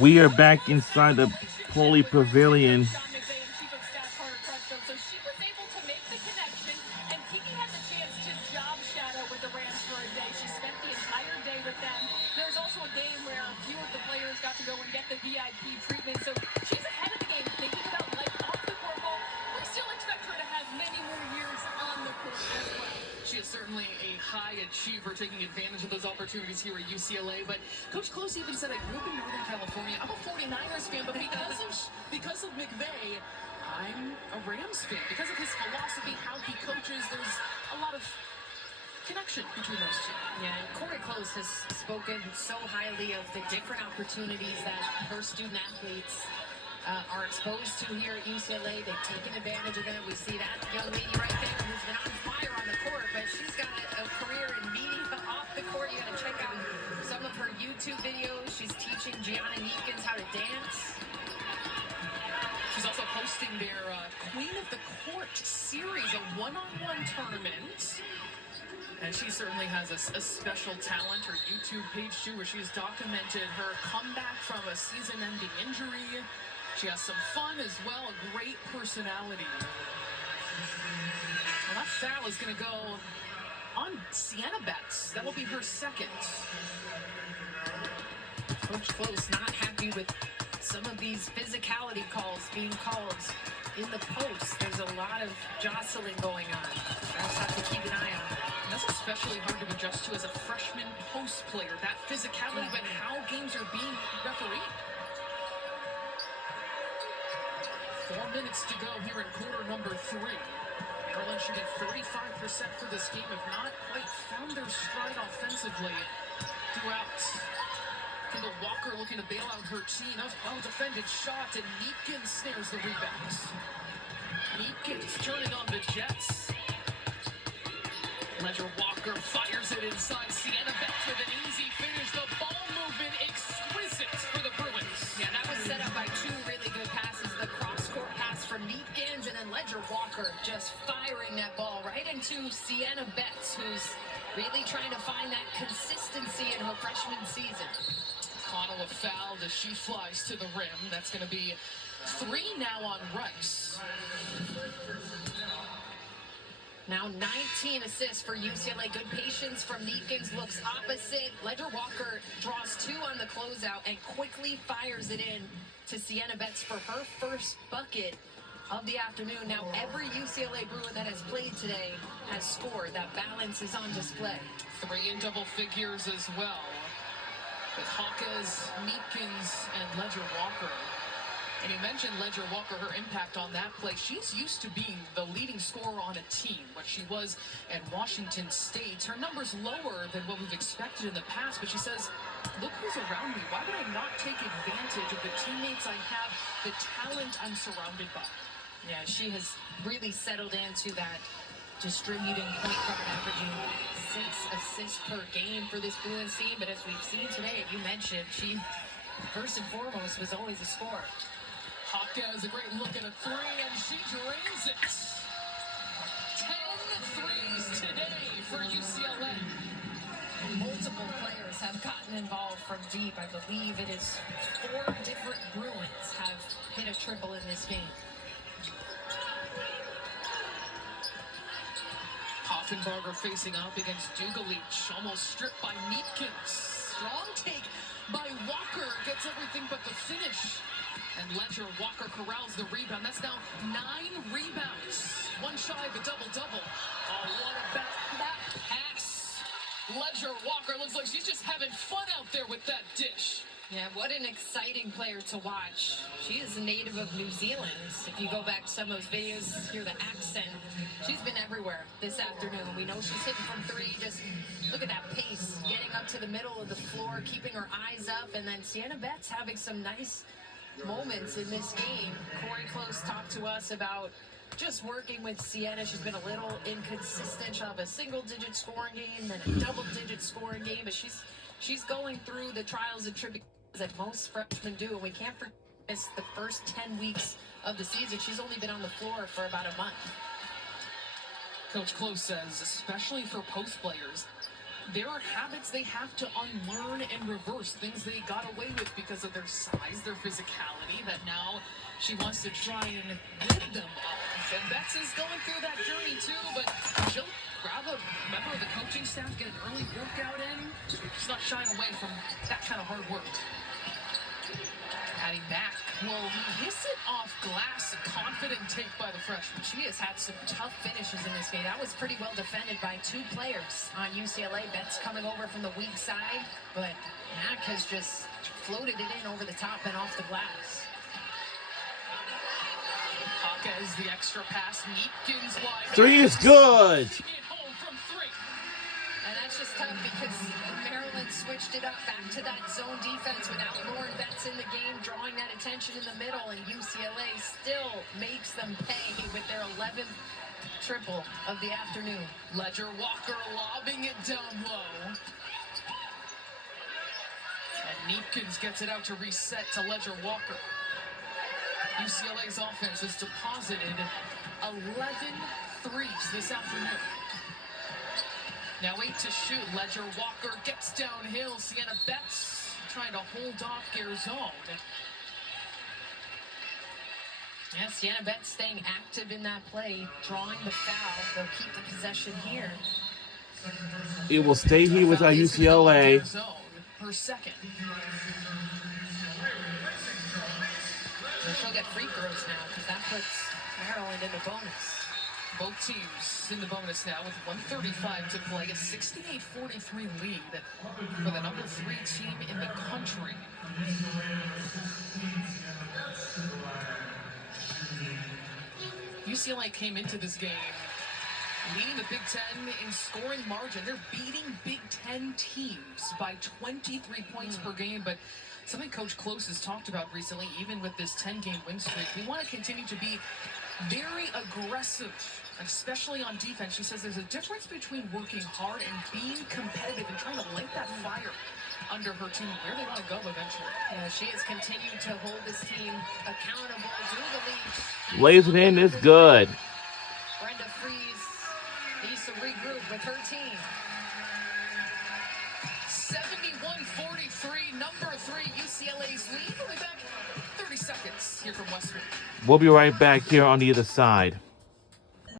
We are back inside the Poly Pavilion. She is certainly a high achiever, taking advantage of those opportunities here at UCLA. But Coach Close even said, I grew up in Northern California. I'm a 49ers fan, but because of McVay, I'm a Rams fan. Because of his philosophy, how he coaches, there's a lot of connection between those two. Yeah, and Corey Close has spoken so highly of the different opportunities that her student athletes are exposed to here at UCLA. They've taken advantage of them. We see that young lady right there who's been on fire on the court, but she's got a career in media off the court. You got to check out some of her YouTube videos. She's teaching Gianna Neekins how to dance. She's also hosting their Queen of the Court series, a one-on-one tournament. And she certainly has a special talent. Her YouTube page, too, where she's documented her comeback from a season-ending injury. She has some fun as well, a great personality. Well, that foul is going to go on Sienna Betts. That will be her second. Coach Close not happy with some of these physicality calls being called in the post. There's a lot of jostling going on. That's have to keep an eye on. That's especially hard to adjust to as a freshman post player. That physicality, but how games are being refereed. 4 minutes to go here in quarter number 3. Maryland shooting 35% for this game, have not quite found their stride offensively throughout. Kendall Walker looking to bail out her team. That was a well-defended shot, and Neekins snares the rebound. Neekins turning on the Jets. Ledger Walker fires it inside. Sienna Betts with an easy finish. The ball movement exquisite for the Bruins. Yeah, that was set up by two really good passes. The cross-court pass from Neekins, and then Ledger Walker just firing that ball right into Sienna Betts, who's really trying to find that consistency in her freshman season. Connell a foul as she flies to the rim. That's going to be 3 now on Rice. Now 19 assists for UCLA. Good patience from Neekins. Looks opposite. Ledger Walker draws 2 on the closeout and quickly fires it in to Sienna Betts for her first bucket of the afternoon. Now every UCLA Bruin that has played today has scored. That balance is on display. 3 in double figures as well, with Hawkes, Neekins, and Ledger Walker. And you mentioned Ledger Walker, her impact on that play. She's used to being the leading scorer on a team, what she was at Washington State. Her number's lower than what we've expected in the past, but she says, look who's around me. Why would I not take advantage of the teammates I have, the talent I'm surrounded by? Yeah, she has really settled into that distributing point guard, averaging 6 assists per game for this Bruins team. But as we've seen today, you mentioned, she first and foremost was always a scorer. Hawkes has a great look at a 3, and she drains it. 10 threes today for UCLA. Multiple players have gotten involved from deep. I believe it is 4 different Bruins have hit a triple in this game. Hoffenbarger facing up against Dugalich, almost stripped by Neekins. Strong take by Walker, gets everything but the finish. And Ledger Walker corrals the rebound. That's now 9 rebounds. 1 shy of a double-double. Oh, what about that pass? Ledger Walker looks like she's just having fun out there with that dish. Yeah, what an exciting player to watch. She is a native of New Zealand. If you go back to some of those videos, hear the accent. She's been everywhere this afternoon. We know she's hitting from 3. Just look at that pace, getting up to the middle of the floor, keeping her eyes up. And then Sienna Betts having some nice moments in this game. Corey Close talked to us about just working with Sienna. She's been a little inconsistent. She'll have a single-digit scoring game, then a double-digit scoring game. But she's going through the trials and tribulations that most freshmen do, and we can't forget the first 10 weeks of the season. She's only been on the floor for about a month. Coach Close says, especially for post players, there are habits they have to unlearn and reverse, things they got away with because of their size, their physicality, that now she wants to try and rid them of. And Betts is going through that journey too, but she'll grab a member of the coaching staff, get an early workout in. She's not shying away from that kind of hard work. Adding back will hiss it off glass. A confident take by the freshman. She has had some tough finishes in this game. That was pretty well defended by two players on UCLA. Betts coming over from the weak side, but Mack has just floated it in over the top and off the glass. Hawkes, the extra pass. Neepkins wide. Three is good. It home from three. And that's just tough because Maryland switched it up back to that zone defense without Lauren Betts in the game, drawing that attention in the middle, and UCLA still makes them pay with their 11th triple of the afternoon. Ledger Walker lobbing it down low. And Neepkins gets it out to reset to Ledger Walker. UCLA's offense has deposited 11 threes this afternoon. Now 8 to shoot. Ledger Walker gets downhill. Sienna Betts trying to hold off Garzon. Yeah, Sienna Betts staying active in that play, drawing the foul. They'll keep the possession here. It will stay here with our UCLA. Garzon, her second. And she'll get free throws now because that puts Maryland in the bonus. Both teams in the bonus now with 1:35 to play. A 68-43 lead for the number 3 team in the country. UCLA came into this game leading the Big Ten in scoring margin. They're beating Big Ten teams by 23 points per game, but something Coach Close has talked about recently, even with this 10-game win streak, we want to continue to be very aggressive, especially on defense. She says there's a difference between working hard and being competitive and trying to light that fire under her team, where they want to go eventually. Yeah, she has continued to hold this team accountable through the league. Lays it in, it's good. Brenda Fries needs to regroup with her team. 71-43, number 3, UCLA's lead. We'll be back 30 seconds here from Westwood. We'll be right back here on the other side.